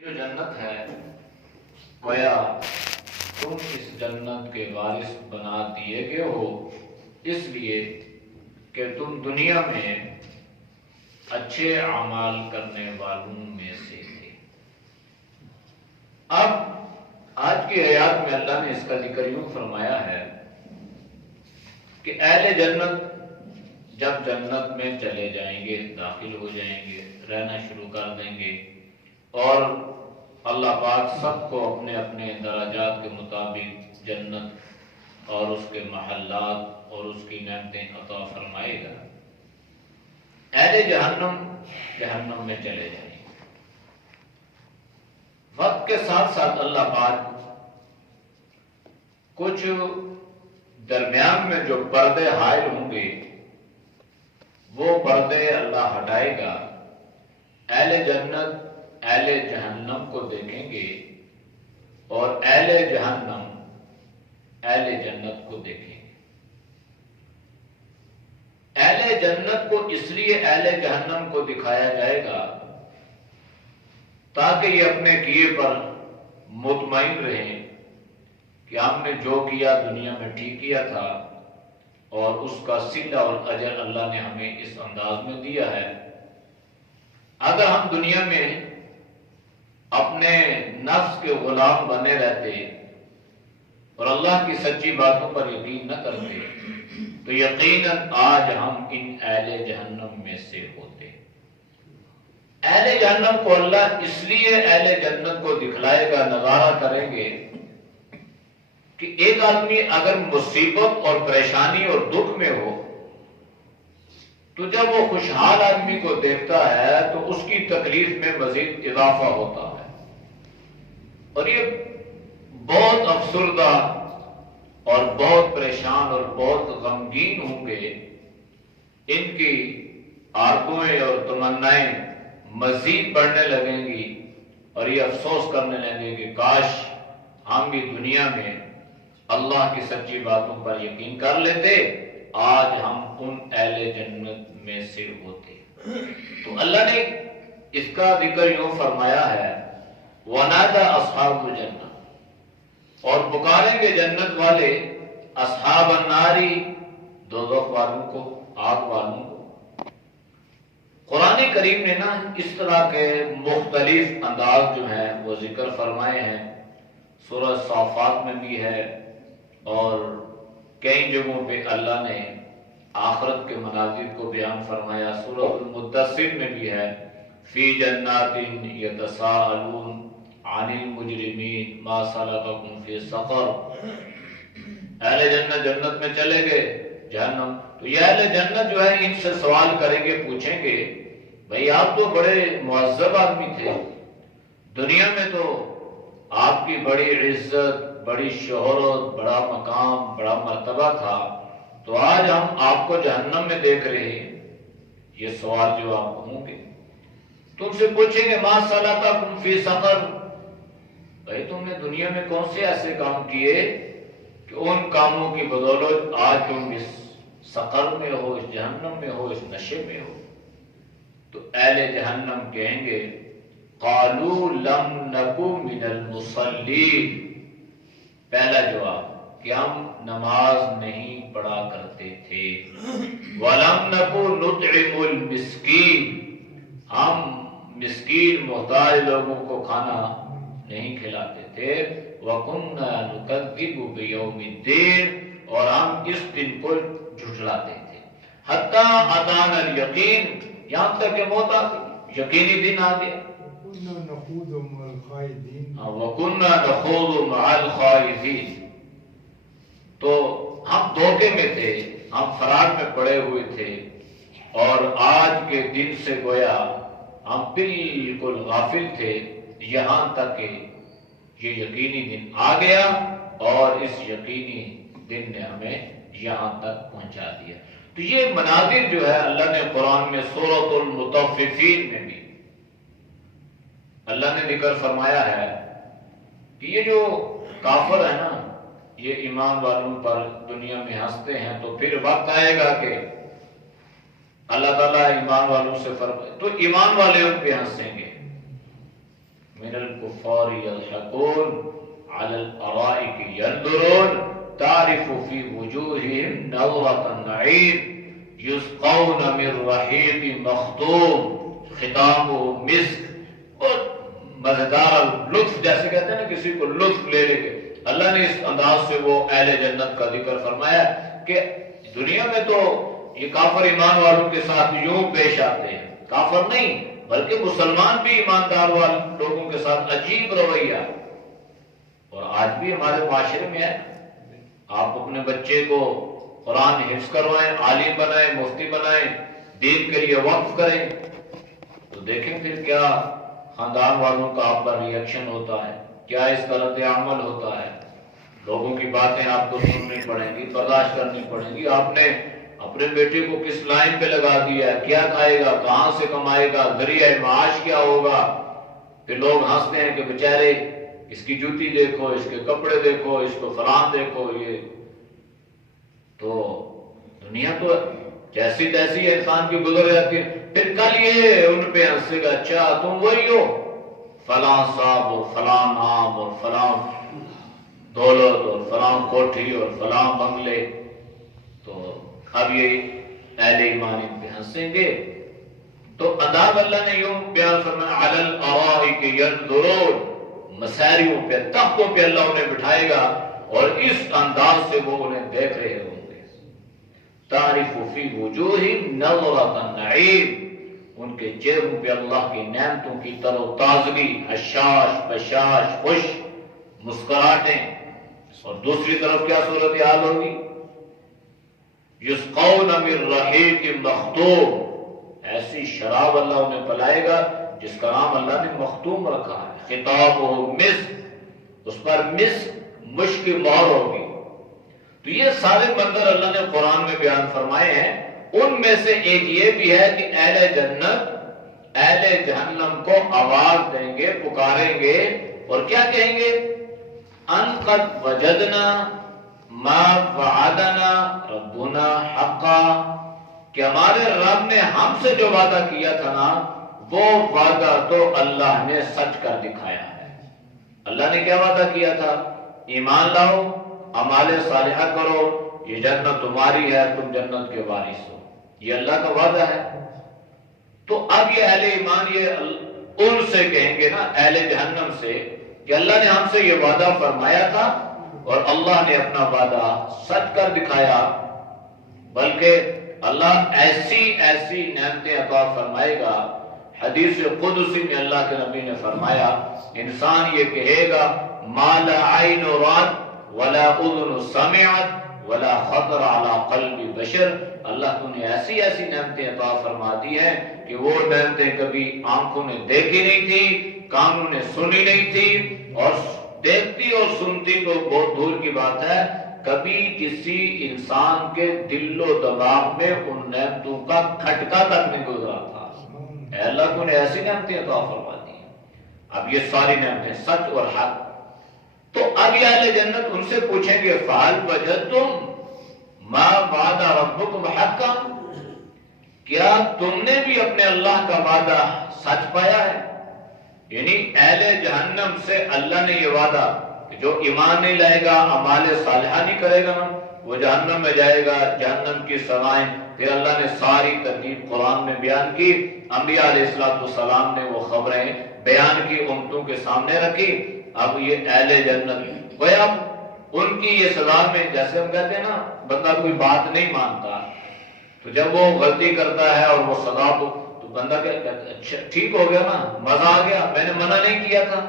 جو جنت ہے گویا تم اس جنت کے وارث بنا دیے گئے ہو اس لیے کہ تم دنیا میں اچھے اعمال کرنے والوں میں سے تھے۔ اب آج کی آیات میں اللہ نے اس کا ذکر یوں فرمایا ہے کہ اہل جنت جب جنت میں چلے جائیں گے، داخل ہو جائیں گے، رہنا شروع کر دیں گے اور اللہ پاک سب کو اپنے اپنے درجات کے مطابق جنت اور اس کے محلات اور اس کی نعمتیں عطا فرمائے گا۔ اہل جہنم میں چلے جائیں گے۔ وقت کے ساتھ ساتھ اللہ پاک کچھ درمیان میں جو پردے حائل ہوں گے وہ پردے اللہ ہٹائے گا۔ اہل جنت اہل جہنم کو دیکھیں گے اور اہل جہنم اہل جنت کو دیکھیں گے۔ اہل جنت کو اس لیے اہل جہنم کو دکھایا جائے گا تاکہ یہ اپنے کیے پر مطمئن رہیں کہ ہم نے جو کیا دنیا میں ٹھیک کیا تھا اور اس کا صلہ اور اجر اللہ نے ہمیں اس انداز میں دیا ہے۔ اگر ہم دنیا میں اپنے نفس کے غلام بنے رہتے اور اللہ کی سچی باتوں پر یقین نہ کرتے تو یقیناً آج ہم ان اہل جہنم میں سے ہوتے۔ اہل جہنم کو اللہ اس لیے اہل جنت کو دکھلائے گا، نظارہ کریں گے کہ ایک آدمی اگر مصیبت اور پریشانی اور دکھ میں ہو تو جب وہ خوشحال آدمی کو دیکھتا ہے تو اس کی تکلیف میں مزید اضافہ ہوتا ہے اور یہ بہت افسردہ اور بہت پریشان اور بہت غمگین ہوں گے۔ ان کی آرزوئیں اور تمنائیں مزید بڑھنے لگیں گی اور یہ افسوس کرنے لگیں گے کاش ہم بھی دنیا میں اللہ کی سچی باتوں پر یقین کر لیتے، آج ہم ان اہل جنت میں سے ہوتے۔ تو اللہ نے اس کا ذکر یوں فرمایا ہے وَنَادَى أَصْحَابُ الْجَنَّةِ، اور پکاریں گے جنت والے اصحاب النار، دوزخ والوں کو، آگ والوں کو۔ قرآن کریم نے نا اس طرح کے مختلف انداز جو ہیں وہ ذکر فرمائے ہیں۔ سورہ صافات میں بھی ہے اور کئی جگہوں پہ اللہ نے آخرت کے مناظر کو بیان فرمایا۔ سورہ المدثر میں بھی ہے فی جنات یتساءلون عن المجرمین ما سلککم فی سقر۔ اہل جنت جنت میں چلے گئے، جہنم تو یہ اہل جنت جو ہے ان سے سوال کریں گے، پوچھیں گے بھئی آپ تو بڑے معذب آدمی تھے، دنیا میں تو آپ کی بڑی عزت، بڑی شہرت، بڑا مقام، بڑا مرتبہ تھا، تو آج ہم آپ کو جہنم میں دیکھ رہے ہیں۔ یہ سوال جو آپ کو ہوں گے، تم سے پوچھیں گے ما سلککم فی سقر، بھائی تم نے دنیا میں کون سے ایسے کام کیے کہ ان کاموں کی بدولت آج تم اس سقر میں ہو، اس جہنم میں ہو، اس نشے میں ہو۔ تو اہل جہنم کہیں گے قالوا لم نکو من المصلین، پہلا جواب کہ ہم نماز نہیں پڑھا کرتے تھے، وَلَمْ نَكُ نُطْعِمُ الْمِسْكِينَ، ہم مسکین محتاج لوگوں کو کھانا نہیں کھلاتے تھے، وَكُنَّا نُكَذِّبُ بِيَوْمِ الدِّينِ، اور ہم اس دن کو جھٹلاتے تھے، حَتَّى أَتَانَا الْيَقِينَ، یہاں تک کہ موت آ گئی، یقینی دن آ گیا۔ وَكُنَّا نَخُوضُ مَعَ الْخَائِضِينَ، تو ہم دھوکے میں تھے، ہم فراڈ میں پڑے ہوئے تھے اور آج کے دن سے گویا ہم بالکل غافل تھے، یہاں تک کہ یہ یقینی دن آ گیا اور اس یقینی دن نے ہمیں یہاں تک پہنچا دیا۔ تو یہ مناظر جو ہے اللہ نے قرآن میں سورۃ المطففین میں بھی اللہ نے ذکر فرمایا ہے کہ یہ جو کافر ہے نا، یہ ایمان والوں پر دنیا میں ہنستے ہیں، تو پھر وقت آئے گا کہ اللہ تعالیٰ ایمان والوں سے فرمائے تو ایمان والے ان پہ ہنسیں گے، من الكفار يضحكون على الارائك ينظرون تعرف في وجوههم نظرة النعيم يسقون من رحيق مختوم ختامه مسك. اور مزیدار لطف، جیسے کہتے ہیں نا کسی کو لطف لے لے کے، اللہ نے اس انداز سے وہ اہل جنت کا ذکر فرمایا کہ دنیا میں تو یہ کافر ایمان والوں کے ساتھ یوں پیش آتے ہیں، کافر نہیں بلکہ مسلمان بھی ایماندار والے لوگوں کے ساتھ عجیب رویہ. اور آج بھی ہمارے معاشرے میں ہے، آپ اپنے بچے کو قرآن حفظ کروائیں، عالم بنائیں، مفتی بنائیں، دین کے لیے وقف کریں، تو دیکھیں پھر کیا خاندان والوں کا آپ پر ریئیکشن ہوتا ہے، کیا اس کا رد عمل ہوتا ہے. لوگوں کی باتیں آپ کو سننی پڑیں گی، برداشت کرنی پڑیں گی. آپ نے اپنے بیٹے کو کس لائن پہ لگا دیا ہے، کیا کھائے گا، کہاں سے کمائے گا، ذریعہ معاش کیا ہوگا. پھر لوگ ہنستے ہیں کہ بیچارے اس کی جوتی دیکھو، اس کے کپڑے دیکھو، اس کو فلان دیکھو. یہ تو دنیا تو جیسی تیسی انسان کی گزر جاتی ہے. پھر کل یہ ان پہ ہنسے گا، اچھا تم وہی ہو فلاں صاحب اور فلاں نام اور فلاں دولت اور فلاں کوٹھی اور فلاں بنگلے. تو اب یہ اہل ایمان ان پہ ہنسیں گے. تو عذاب اللہ نے یوں بیان فرمایا علی الارائک ینظرون، مساریوں پہ، تختوں پہ اللہ انہیں بٹھائے گا اور اس انداز سے وہ انہیں دیکھ رہے ہوں گے. تعرف فی وجوہہم نظرۃ النعیم، ان کے چہروں پہ اللہ کی نعمتوں کی تر و تازگی، حشاش بشاش خوش مسکراہٹیں. اور دوسری طرف کیا صورتحال ہوگی؟ یسقون من رحیق مختوم، ایسی شراب اللہ انہیں پلائے گا جس کا نام اللہ نے مختوم رکھا ہے. ختامہ مسک، اس پر مسک مشک کی مہر ہوگی. تو یہ سارے منظر اللہ نے قرآن میں بیان فرمائے ہیں. ان میں سے ایک یہ بھی ہے کہ اہل جنت اہل جہنم کو آواز دیں گے، پکاریں گے اور کیا کہیں گے؟ ان قد وجدنا ما وعدنا ربنا حقا، کہ ہمارے رب نے ہم سے جو وعدہ کیا تھا نا وہ وعدہ تو اللہ نے سچ کر دکھایا ہے. اللہ نے کیا وعدہ کیا تھا؟ ایمان لاؤ، اعمال صالحہ کرو، یہ جنت تمہاری ہے، تم جنت کے وارث ہو. یہ اللہ کا وعدہ ہے. تو اب یہ اہل ایمان یہ ان سے کہیں گے نا، اہل جہنم سے، کہ اللہ نے ہم سے یہ وعدہ فرمایا تھا اور اللہ نے اپنا وعدہ سچ کر دکھایا. بلکہ اللہ ایسی ایسی نعمتیں عطا فرمائے گا. حدیث قدسی میں اللہ کے نبی نے فرمایا انسان یہ کہے گا ما لا عین رات ولا اذن سمعت ولا خطر علی قلب بشر، اللہ تو نے ایسی ایسی نعمتیں عطا فرما دی ہیں کہ وہ نعمتیں کبھی آنکھوں نے دیکھی نہیں تھی، کانوں نے سنی نہیں تھی، اور دیکھتی اور سنتی تو بہت دور کی بات ہے، کبھی کسی انسان کے دل و دماغ میں ان نعمتوں کا کھٹکا تک نہیں گزرا تھا. اے اللہ تو نے ایسی نعمتیں عطا فرما دی ہیں. اب یہ ساری نعمتیں سچ اور حق. تو اب یہ اہل جنت ان سے پوچھیں گے فَهَلْ وَجَدْتُمْ مَا وَعَدَ رَبُّكُمْ حَقًّا، کیا تم نے بھی اپنے اللہ کا وعدہ سچ پایا ہے؟ یعنی اہل جہنم سے اللہ نے یہ وعدہ کہ جو ایمان نہیں لائے گا، اعمال صالحہ نہیں کرے گا، وہ جہنم میں جائے گا. جہنم کی سزائیں پھر اللہ نے ساری ترتیب قرآن میں بیان کی. انبیاء علیہ السلام نے وہ خبریں بیان کی، امتوں کے سامنے رکھی. اب یہ اہل جنت وہ اب ان کی یہ سزا میں، جیسے ہم کہتے ہیں نا بندہ کوئی بات نہیں مانتا، تو جب وہ غلطی کرتا ہے اور وہ سزا تو بندہ کہتا ہے اچھا ٹھیک ہو گیا نا، مزہ آ گیا، میں نے منع نہیں کیا تھا.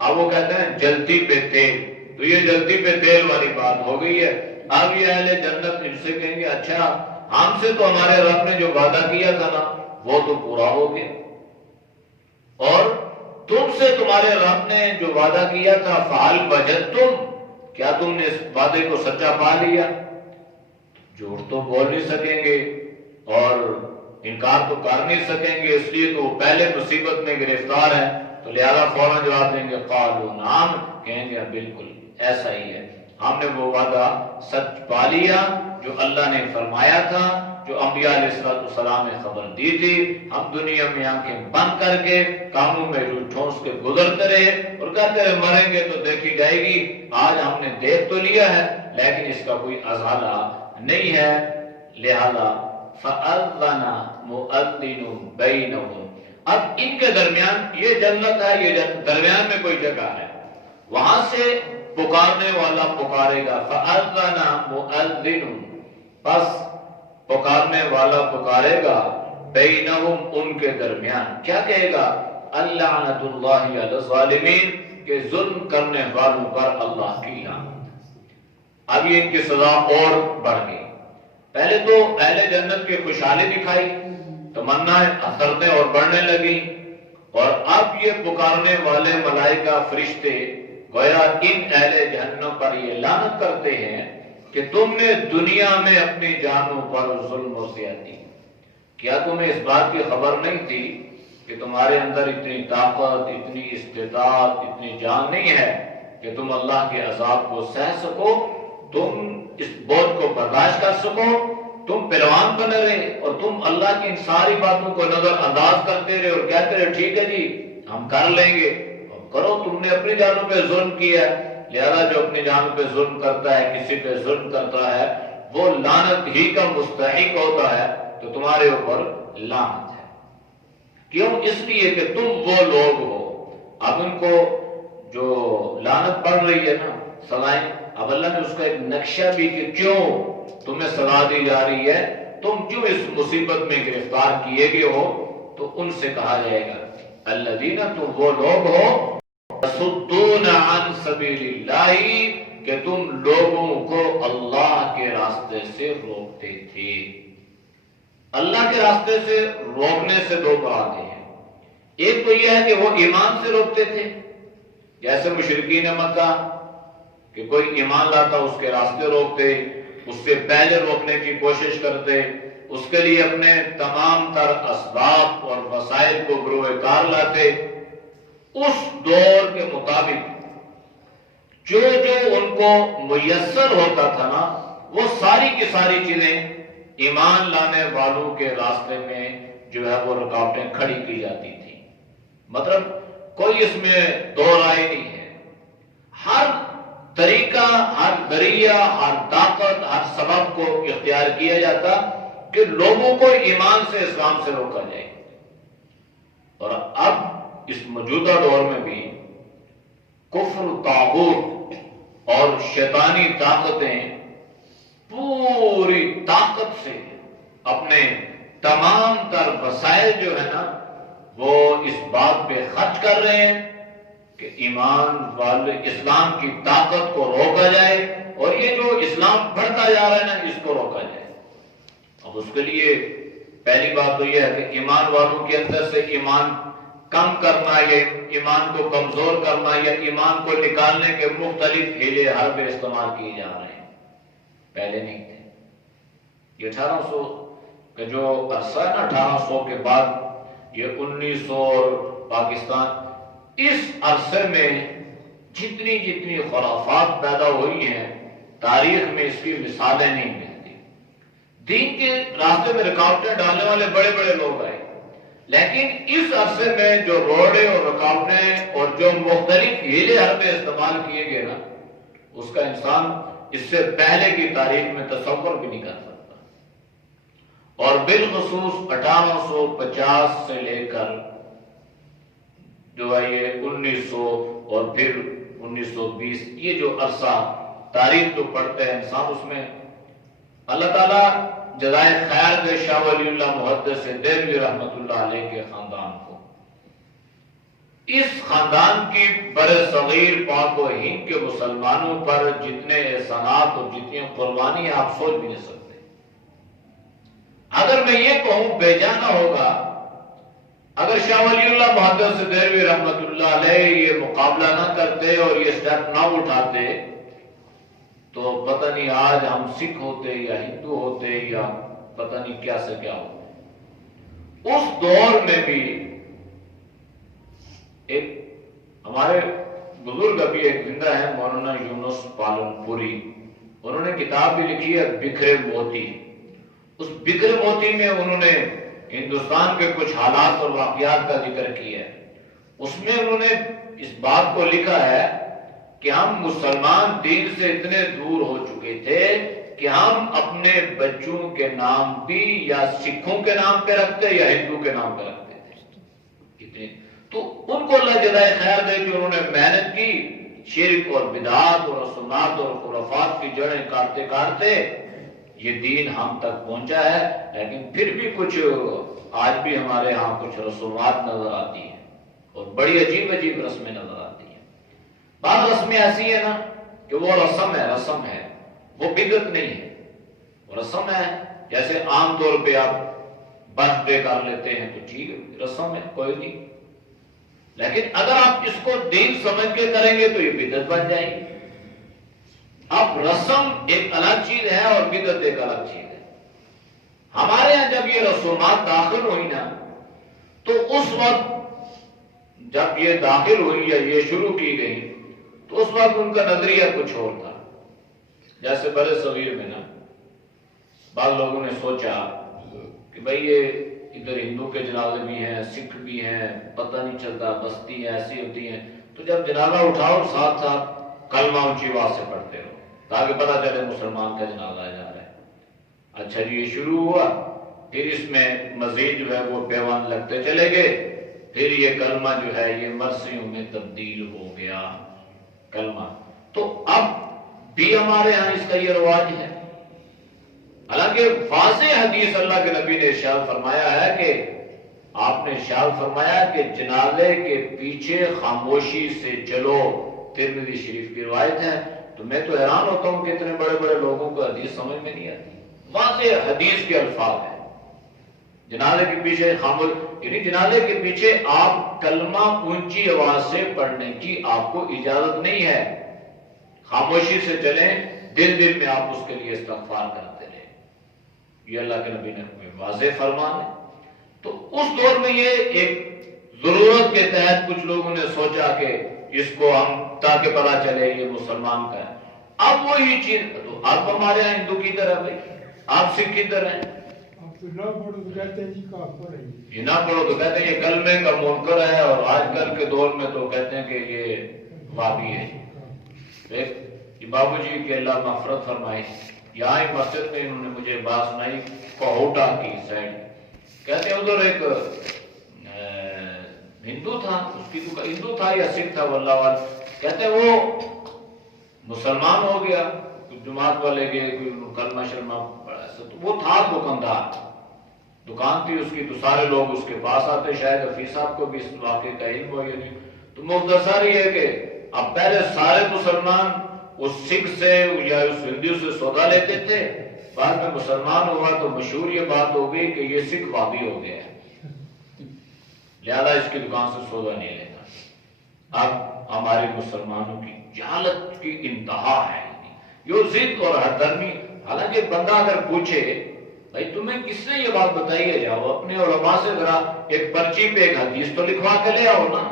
اب وہ کہتے ہیں جلتی پہ تیل، تو یہ جلتی پہ تیل والی بات ہو گئی ہے. اب یہ اہل جنت ان سے کہیں گے اچھا ہم سے تو ہمارے رب نے جو وعدہ کیا تھا نا وہ تو پورا ہو گیا، اور تم سے تمہارے رب نے جو وعدہ کیا تھا فَهَلْ وَجَدْتُمْ، کیا تم نے اس وعدے کو سچا پا لیا؟ جھوٹ تو بول نہیں سکیں گے اور انکار تو کر نہیں سکیں گے، اس لیے تو وہ پہلے مصیبت میں گرفتار ہیں، تو لہذا فوراً جواب دیں گے قالوا نعم، کہیں گے بالکل ایسا ہی ہے، ہم نے وہ وعدہ سچ پا لیا جو اللہ نے فرمایا تھا. جو انبیاء علیہ السلام نے خبر دی تھی، ہم دنیا میں آنکھیں بند کر کے کاموں میں رو ٹھونس کے گزرتے رہے اور کہتے رہے مریں گے تو دیکھی جائے گی۔ آج ہم نے دیکھ تو لیا ہے لیکن اس کا کوئی ازالہ نہیں ہے، لہذا فَأَذَّنَ مُؤَذِّنٌ بَيْنَهُمْ، اب ان کے درمیان یہ جنت ہے، یہ درمیان میں کوئی جگہ ہے، وہاں سے پکارنے والا پکارے گا، فَأَذَّنَ مُؤَذِّنٌ، پس پکارنے والا پکارے گا، بینہم، ان کے درمیان، کیا کہے گا؟ اللعنۃ اللہ علی الظالمین، کہ ظلم کرنے والوں پر اللہ کی لعنت۔ اب یہ ان کی سزا اور بڑھ گئی۔ پہلے تو اہل جنت کی خوشحالی دکھائی، تمنا حسرتیں اور بڑھنے لگی، اور اب یہ پکارنے والے ملائکہ فرشتے گویا ان اہل جہنم پر یہ لعنت کرتے ہیں کہ تم نے دنیا میں اپنی جانوں پر ظلم و زیادتی، کیا تمہیں اس بات کی خبر نہیں تھی کہ تمہارے اندر اتنی طاقت، اتنی استطاعت، اتنی جان نہیں ہے کہ تم اللہ کے عذاب کو سہ سکو، تم اس بوجھ کو برداشت کر سکو؟ تم پہلوان بنے رہے اور تم اللہ کی ان ساری باتوں کو نظر انداز کرتے رہے اور کہتے رہے ٹھیک ہے جی ہم کر لیں گے، کرو، تم نے اپنی جانوں پہ ظلم کیا ہے، لہذا جو اپنی جانوں پہ ظلم کرتا ہے، کسی پہ ظلم کرتا ہے، وہ لعنت ہی کا مستحق ہوتا ہے، تو تمہارے اوپر لعنت ہے۔ کیوں؟ اس لیے کہ تم وہ لوگ ہو۔ اب ان کو جو لعنت پڑ رہی ہے نا، سزائیں، اب اللہ نے اس کا ایک نقشہ بھی کہ کیوں تمہیں سزا دی جا رہی ہے، تم کیوں اس مصیبت میں گرفتار کیے گئے ہو، تو ان سے کہا جائے گا الذین، تم وہ لوگ ہو تصدون عن سبیل اللہ، کہ تم لوگوں کو اللہ کے راستے سے روکتے تھے۔ اللہ کے راستے سے روکنے سے دو مرادیں ہیں، ایک تو یہ ہے کہ وہ ایمان سے روکتے تھے، جیسے مشرکین مکہ کہ کوئی ایمان لاتا اس کے راستے روکتے، اس سے پہلے روکنے کی کوشش کرتے، اس کے لیے اپنے تمام تر اسباب اور وسائل کو بروئے کار لاتے۔ اس دور کے مطابق جو ان کو میسر ہوتا تھا نا، وہ ساری کی ساری چیزیں ایمان لانے والوں کے راستے میں جو ہے وہ رکاوٹیں کھڑی کی جاتی تھی۔ مطلب کوئی اس میں دو رائے نہیں ہے، ہر طریقہ، ہر ذریعہ، ہر طاقت، ہر سبب کو اختیار کیا جاتا کہ لوگوں کو ایمان سے، اسلام سے روکا جائے۔ اور اب اس موجودہ دور میں بھی کفر، طاغوت اور شیطانی طاقتیں پوری طاقت سے اپنے تمام تر وسائل جو ہے نا وہ اس بات پہ خرچ کر رہے ہیں کہ ایمان والے، اسلام کی طاقت کو روکا جائے، اور یہ جو اسلام بڑھتا جا رہا ہے نا اس کو روکا جائے۔ اب اس کے لیے پہلی بات تو یہ ہے کہ ایمان والوں کے اندر سے ایمان کم کرنا، یا ایمان کو کمزور کرنا، یا ایمان کو نکالنے کے مختلف ہیلے حربے استعمال کیے جا رہے ہیں، پہلے نہیں تھے۔ یہ 1800 کا جو عرصہ ہے نا، 1800 کے بعد یہ 1900 اور پاکستان، اس عرصے میں جتنی خرافات پیدا ہوئی ہیں، تاریخ میں اس کی مثالیں نہیں ملتی۔ دین کے راستے میں رکاوٹیں ڈالنے والے بڑے بڑے لوگ آئے، لیکن اس عرصے میں جو روڑے اور رکاوٹیں اور جو مختلف ہیلے حربے استعمال کیے گئے نا، اس کا انسان اس سے پہلے کی تاریخ میں تصور بھی نہیں کر سکتا۔ اور بالخصوص 1850 سے لے کر جو ہے یہ 1900 اور پھر 1920، یہ جو عرصہ تاریخ جو پڑھتے ہیں انسان، اس میں اللہ تعالیٰ جزائے خیر دے شاہ ولی اللہ محدث دہلوی رحمۃ اللہ علیہ کے خاندان کو، اس خاندان کی بر صغیر پاک و ہند کے مسلمانوں پر جتنے احسانات اور جتنی قربانی آپ سوچ بھی نہیں سکتے۔ اگر میں یہ کہوں بے جانا ہوگا، اگر شاہ ولی اللہ محدث دہلوی رحمۃ اللہ علیہ یہ مقابلہ نہ کرتے اور یہ سٹیپ نہ اٹھاتے تو پتہ نہیں آج ہم سکھ ہوتے یا ہندو ہوتے یا پتہ نہیں کیا سے کیا ہوتے۔ اس دور میں بھی ایک ہمارے بزرگ ابھی ایک زندہ ہے، مولانا یونس پالن پوری، انہوں نے کتاب بھی لکھی ہے بکھرے موتی۔ اس بکر موتی میں انہوں نے ہندوستان کے کچھ حالات اور واقعات کا ذکر کیا ہے. اس میں انہوں نے اس بات کو لکھا ہے کہ ہم مسلمان دین سے اتنے دور ہو چکے تھے کہ ہم اپنے بچوں کے نام بھی یا سکھوں کے نام پہ رکھتے یا ہندو کے نام پہ رکھتے تھے. اتنے تو ان کو اللہ جزائے خیر دے کہ انہوں نے محنت کی، شرک اور بدعات اور رسومات اور خرافات کی جڑیں کاٹتے کاٹتے یہ دین ہم تک پہنچا ہے. لیکن پھر بھی کچھ آج بھی ہمارے ہاں کچھ رسومات نظر آتی ہیں اور بڑی عجیب عجیب رسمیں نظر آتی ہیں. بعض رسمیں ایسی ہیں نا کہ وہ رسم ہے وہ بدعت نہیں ہے، وہ رسم ہے. جیسے عام طور پہ آپ برتھ ڈے کر لیتے ہیں تو ٹھیک ہے، رسم ہے، کوئی نہیں. لیکن اگر آپ اس کو دین سمجھ کے کریں گے تو یہ بدعت بن جائے گی. اب رسم ایک الگ چیز ہے اور بدعت ایک الگ چیز ہے. ہمارے یہاں جب یہ رسومات داخل ہوئی نا تو اس وقت جب یہ داخل ہوئی یا یہ شروع کی گئی تو اس وقت ان کا نظریہ کچھ اور تھا. جیسے برے صغیر میں نا بعض لوگوں نے سوچا کہ بھئی یہ ادھر ہندو کے جنازے بھی ہیں، سکھ بھی ہیں، پتہ نہیں چلتا، بستی ایسی ہوتی ہیں، تو جب جنازہ اٹھاؤ ساتھ ساتھ کلمہ اونچی آواز سے پڑھتے رہو تاکہ پتہ چلے مسلمان کا جنازہ جا رہا ہے. اچھا جی یہ شروع ہوا، پھر اس میں مزید جو ہے وہ پیوان لگتے چلے گئے، پھر یہ کلمہ جو ہے یہ مرثیوں میں تبدیل ہو گیا کلمہ. تو اب بھی ہمارے ہاں اس کا یہ رواج ہے. حالانکہ واضح حدیث اللہ کے نبی نے ارشاد فرمایا ہے کہ آپ نے ارشاد فرمایا کہ جنازے کے پیچھے خاموشی سے چلو. ترمذی شریف کی روایت ہے. تو میں تو حیران ہوتا ہوں کہ اتنے بڑے بڑے لوگوں کو حدیث سمجھ میں نہیں آتی. واضح حدیث کے الفاظ ہیں، جنازے کے پیچھے خاموش، یعنی جنازے کے پیچھے آپ کلمہ اونچی آواز سے پڑھنے کی آپ کو اجازت نہیں ہے. خاموشی سے چلیں، دل میں آپ اس کے لیے استغفار کرتے رہیں. یہ اللہ کے نبی نے واضح فرمان ہے. تو اس دور میں یہ ایک ضرورت کے تحت کچھ لوگوں نے سوچا کہ اس کو ہم تاکہ پتہ چلے یہ مسلمان کا ہے. اب وہی چیز تو آپ ہمارے یہاں ہندو کی طرح بھائی، آپ سکھ کی طرح ہیں، نہ پڑھو تو کہتے ہیں جی کافر ہے، یہ نہ پڑھو تو کہتے ہیں یہ کلمے کا منکر ہے، اور آج کل کے دور میں تو کہتے ہیں کہ یہ وابی ہے. یہ بابو جی کہ اللہ مغفرت فرمائے، یہاں ایک مسجد میں انہوں نے مجھے بات سنائی کوہوٹا کی سائڈ. کہتے ہیں ادھر ایک ہندو تھا، اس کی ہندو تھا یا سکھ تھا واللہ عالم، کہتے ہیں وہ مسلمان ہو گیا، جماعت والے گئے کلمہ شرمہ پڑھا، تو وہ تھا دکان تھی اس کی، تو سارے لوگ اس کے پاس آتے. شاید حفیظ صاحب کو بھی اس واقعے کا علم ہو یا نہیں. تو مختصر یہ ہے کہ اب پہلے سارے مسلمان اس سکھ سے یا اس ہندو سے سودا لیتے تھے، بعد میں مسلمان ہوا تو مشہور یہ بات ہو گئی کہ یہ سکھ وابی ہو گیا ہے، لہذا اس کی دکان سے سودا نہیں لینا. اب ہمارے مسلمانوں کی جہالت کی انتہا ہے، یہ ضد اور ہر درمی. حالانکہ بندہ اگر پوچھے بھائی تمہیں کس نے یہ بات بتائی ہے، جاؤ اپنے علماء سے ذرا ایک پرچی پہ ایک حدیث تو لکھوا کے لے آؤ نا،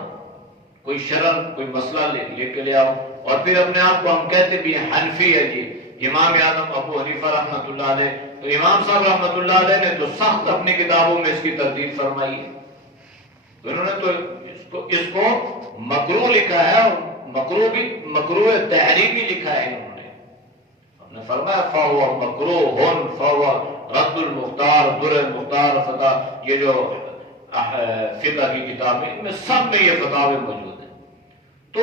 کوئی شرم کوئی مسئلہ لے کے لے آؤ. اور پھر اپنے آپ کو ہم کہتے بھی ہیں حنفی ہے جی، امام اعظم ابو حنیفہ رحمۃ اللہ علیہ، تو امام صاحب رحمۃ اللہ علیہ نے تو سخت اپنی کتابوں میں اس کی تردید فرمائی ہے. تو انہوں نے تو اس کو مکروہ لکھا ہے، اور مکروہ تحریمی لکھا ہے. انہوں نے فرمایا فَهُوَ مَكْرُوهٌ فَهُوَ رد المختار، در المختار فتح، یہ جو فقہ کی کتابیں ان میں سب میں یہ فتاوے موجود ہیں. تو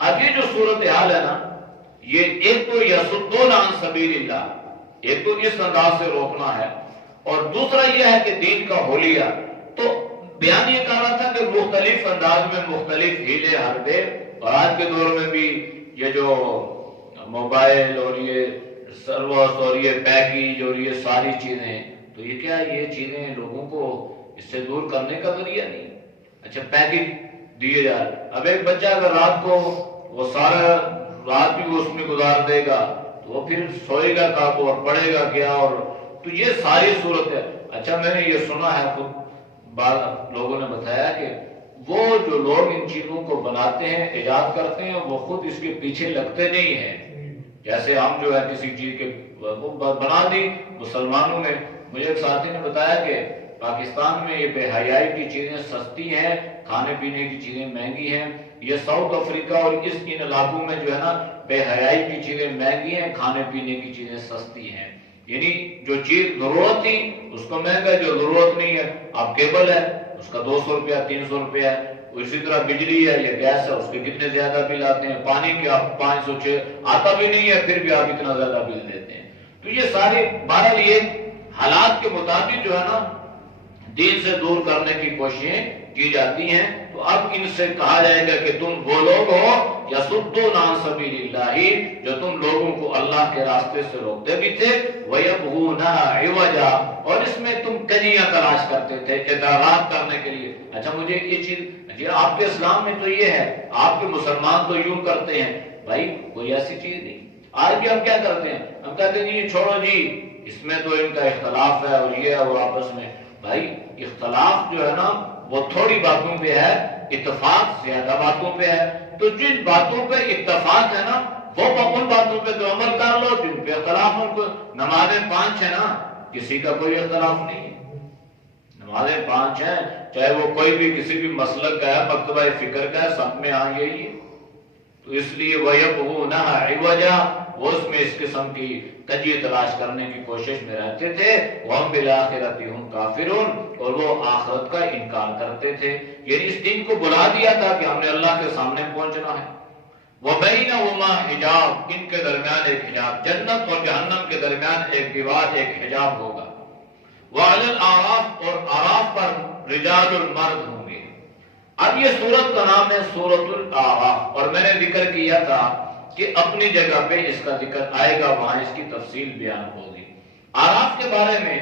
اب یہ جو صورتحال ہے نا، یہ ایک تو یصدون عن سبیل اللہ، ایک تو اس انداز سے روکنا ہے، اور دوسرا یہ ہے کہ دین کا حلیہ. تو بیان یہ کر رہا تھا کہ مختلف انداز میں مختلف ہیلے حربے، اور آج کے دور میں بھی یہ جو موبائل اور یہ سروس اور یہ پیکیج اور یہ ساری چیزیں، تو یہ کیا یہ چیزیں لوگوں کو اس سے دور کرنے کا ذریعہ نہیں. اچھا پیکیج دیے جا رہے، اب ایک بچہ اگر رات کو وہ سارا رات بھی وہ اس میں گزار دے گا تو وہ پھر سوئے گا کب اور پڑھے گا کیا، اور تو یہ ساری صورت ہے. اچھا میں نے یہ سنا ہے، خود بعض لوگوں نے بتایا کہ وہ جو لوگ ان چیزوں کو بناتے ہیں ایجاد کرتے ہیں وہ خود اس کے پیچھے لگتے نہیں ہیں. جیسے ہم جو ہے کسی چیز کے وہ بنا دی مسلمانوں نے. مجھے ایک ساتھی نے بتایا کہ پاکستان میں یہ بے حیائی کی چیزیں سستی ہیں، کھانے پینے کی چیزیں مہنگی ہیں. یہ ساؤتھ افریقہ اور ان علاقوں میں جو ہے نا بے حیائی کی چیزیں مہنگی ہیں، کھانے پینے کی چیزیں سستی ہیں. یعنی جو چیز ضرورت تھی اس کو مہنگا ہے، جو ضرورت نہیں ہے. اب کیبل ہے اس کا 200 روپیہ 300 روپیہ ہے. اسی طرح بجلی ہے یا گیس ہے اس کے کتنے زیادہ بل آتے ہیں. پانی کے آپ 500 6 آتا بھی نہیں ہے پھر بھی آپ اتنا زیادہ بل دیتے ہیں. تو یہ سارے بہرحال یہ حالات کے مطابق جو ہے نا دین سے دور کرنے کی کوششیں کی جاتی ہیں. تو اب ان سے کہا جائے گا کہ تم وہ لوگ ہو یصدون عن سبیل اللہ، جو تم لوگوں کو اللہ کے راستے سے روکتے بھی تھے، وَيَبْغُونَهَا عِوَجًا، اور اس میں تم کجیاں تلاش کرتے تھے اعتراض کرنے کے لیے. اچھا مجھے یہ چیز جی آپ کے اسلام میں تو یہ ہے، آپ کے مسلمان تو یوں کرتے ہیں. بھائی کوئی ایسی چیز نہیں. آج بھی ہم کیا کرتے ہیں؟ ہم کہتے ہیں جی چھوڑو جی اس میں تو ان کا اختلاف ہے اور یہ ہے وہ آپس میں. بھائی اختلاف جو ہے نا وہ تھوڑی باتوں پہ ہے، اتفاق زیادہ باتوں پہ ہے. تو جن باتوں پہ اتفاق ہے نا وہ ان باتوں پہ تو عمل کر لو. جن پہ اختلاف ان کو نمازیں 5 ہیں نا، کسی کا کوئی اختلاف نہیں ہے. نمازیں 5 ہیں، چاہے وہ کوئی بھی کسی بھی مسلک کا ہے، مکتبہ فکر کا ہے، سب میں آ یہی ہے. تو اس لیے وَيَبْغُونَهَا عِوَجًا، وہ اس میں اس قسم کی کجی تلاش کرنے کی کوشش میں رہتے تھے. وَهُمْ بِالْآخِرَةِ هُمْ كَافِرُونَ، اور وہ آخرت کا انکار کرتے تھے. یعنی اس دن کو بلا دیا تھا کہ ہم نے اللہ کے سامنے پہنچنا ہے. وَبَيْنَهُمَا حجاب، ان کے درمیان ایک حجاب، جنت اور جہنم کے درمیان ایک دیوار، ایک حجاب ہوگا. وَعَلَى الْأَعْرَافِ، اور اعراف پر رجال المرد ہوں گے. اب یہ سورت کا نام ہے سورۃ الاعراف، اور میں نے ذکر کیا تھا کہ اپنی جگہ پہ اس کا ذکر آئے گا، وہاں اس کی تفصیل بیان ہوگی. اعراف کے بارے میں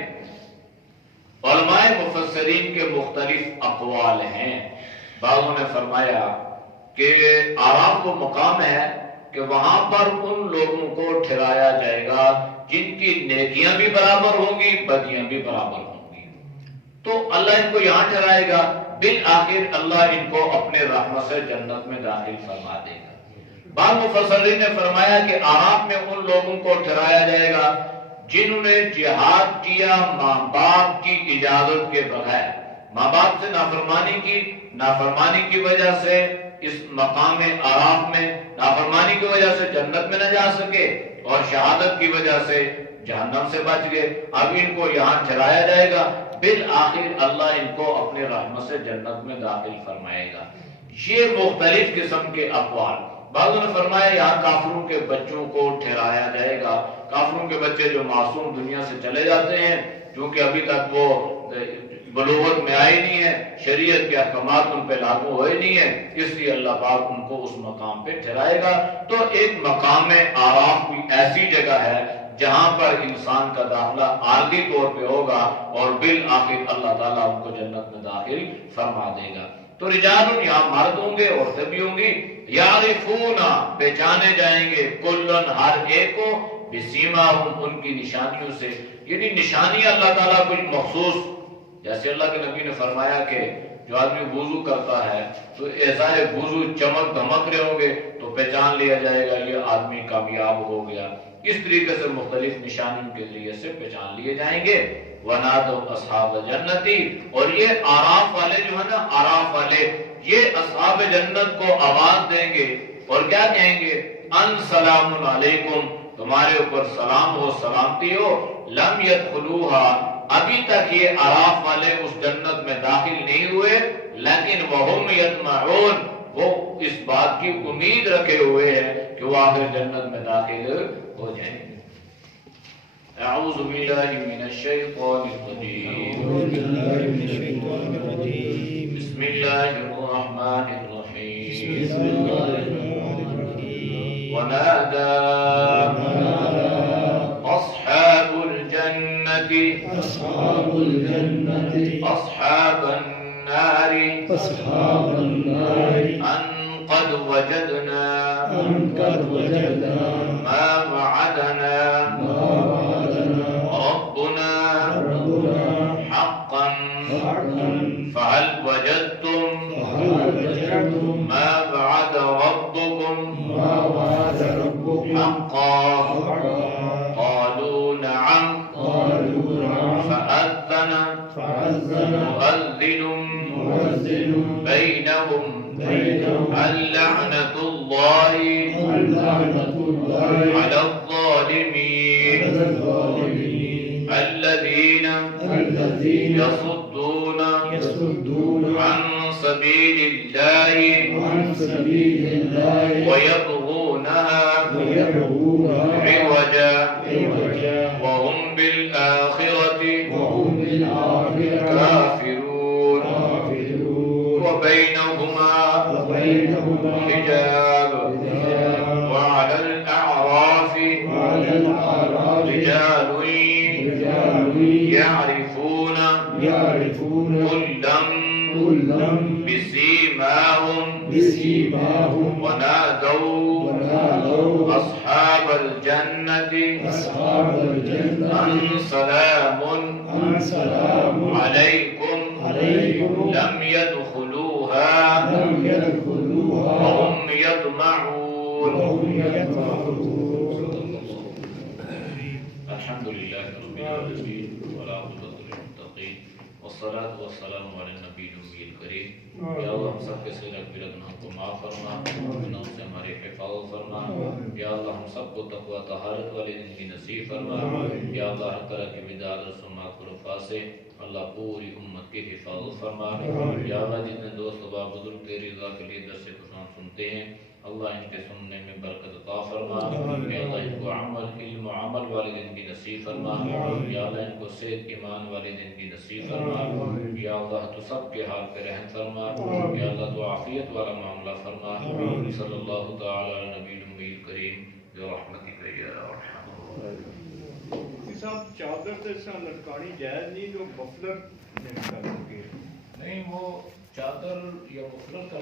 علماء مفسرین کے مختلف اقوال ہیں. بعضوں نے فرمایا کہ اعراف وہ مقام ہے کہ وہاں پر ان لوگوں کو ٹھہرایا جائے گا جن کی نیکیاں بھی برابر ہوں گی، بدیاں بھی برابر ہوں گی. تو اللہ ان کو یہاں ٹھہرائے گا، بالآخر اللہ ان کو اپنے رحمت سے جنت میں داخل فرما دے گا. بعض مفسرین نے فرمایا کہ اعراف میں ان لوگوں کو ٹھہرایا جائے گا جنہوں نے جہاد کیا ماں باپ کی اجازت کے بغیر، ماں باپ سے نافرمانی کی وجہ سے اس مقام اعراف میں نافرمانی کی وجہ سے جنت میں نہ جا سکے اور شہادت کی وجہ سے جہنم سے بچ گئے. اب ان کو یہاں ٹھہرایا جائے گا، بالآخر اللہ ان کو اپنے رحمت سے جنت میں داخل فرمائے گا. یہ مختلف قسم کے اقوال. بعضوں نے فرمایا یہاں کافروں کے بچوں کو ٹھہرایا جائے گا. کافروں کے بچے جو معصوم دنیا سے چلے جاتے ہیں، کیونکہ ابھی تک وہ بلوغت میں آئے نہیں ہے، شریعت کے احکامات ان پہ لاگو ہوئے نہیں ہیں، اس لیے اللہ پاک ان کو اس مقام پہ ٹھہرائے گا. تو ایک مقام اعراف بھی ایسی جگہ ہے جہاں پر انسان کا داخلہ عارضی طور پہ ہوگا اور بالآخر اللہ تعالیٰ ان کو جنت میں داخل فرما دے گا. تو رجال یہاں مرد ہوں گے، عورتیں بھی ہوں گی. یعرفون پہچانے جائیں گے، کلن ہر ایک کو، بسیماہم ان کی نشانیوں سے. یعنی نشانیاں اللہ تعالیٰ کچھ مخصوص، جیسے اللہ کے نبی نے فرمایا کہ جو آدمی وضو کرتا ہے تو ایسا ہے وضو چمک دھمک رہے ہوں گے تو پہچان لیا جائے گا یہ آدمی کامیاب ہو گیا. اس طریقے سے مختلف نشانیوں کے ذریعے سے پہچان لیے جائیں گے. وَنَادَوْا أَصْحَابَ الْجَنَّةِ، اور یہ اعراف والے جو ہے نا، اعراف والے یہ اصحاب جنت کو آواز دیں گے اور کیا کہیں گے؟ ان سلام علیکم، تمہارے اوپر سلام ہو، سلامتی ہو. لم يدخلوها، ابھی تک یہ اعراف والے اس جنت میں داخل نہیں ہوئے، لیکن وہم یطمعون، وہ اس بات کی امید رکھے ہوئے ہیں کہ وہ آخر جنت میں داخل ہو جائیں گے. اعوذ باللہ من الشیطان الرجیم، بسم اللہ الرحمن الرحیم. ونادى أصحاب الجنة أصحاب النار أن قد وجدنا ما وعدنا ربنا حقا فهل وجدتم ما وعد ربكم حقا لعنة الله على الظالمين الذين يصدون عن سبيل الله ويبغونها عوجا وهم بالآخرة كافرون وبينهما حجاب وعلى الأعراف رجال يعرفون كلا بسيماهم ونادوا أصحاب الجنة أن سلام عليكم لم يدخلوها وهم يطمعون. الحمد لله رب العالمين والعاقبة للمتقين والصلاة والسلام على النبي الأمي الكريم. یا اللہ ہم سب کے صغیر کبیرہ گناہوں کو معاف فرما، گناہوں سے ہماری حفاظت فرما. یا اللہ ہم سب کو تقوی طہارت والی زندگی نصیب فرما. یا اللہ ہر طرح کی بدعت اور سماعت خرافات سے اللہ پوری امت کی حفاظت فرما. یا اللہ جتنے دوست و بزرگ تیری رضا کے لیے درس قرآن سنتے ہیں اللہ ان کے سننے میں برکت عطا فرما. یا اللہ ان کو علم و عمل والی زندگی نصیب فرما. یا اللہ ان کو صحت ایمان والی زندگی نصیب فرما. یا اللہ تو سب کے حال پہ رحم فرما. یا اللہ تو عافیت والا معاملہ فرما. صلی اللہ تعالی علی نبی الأمی الکریم برحمتک یا ارحم الراحمین. صاحب چادر سے اس طرح لٹکانی جائز نہیں جو مفلر نہیں وہ چادر یا مفلر کا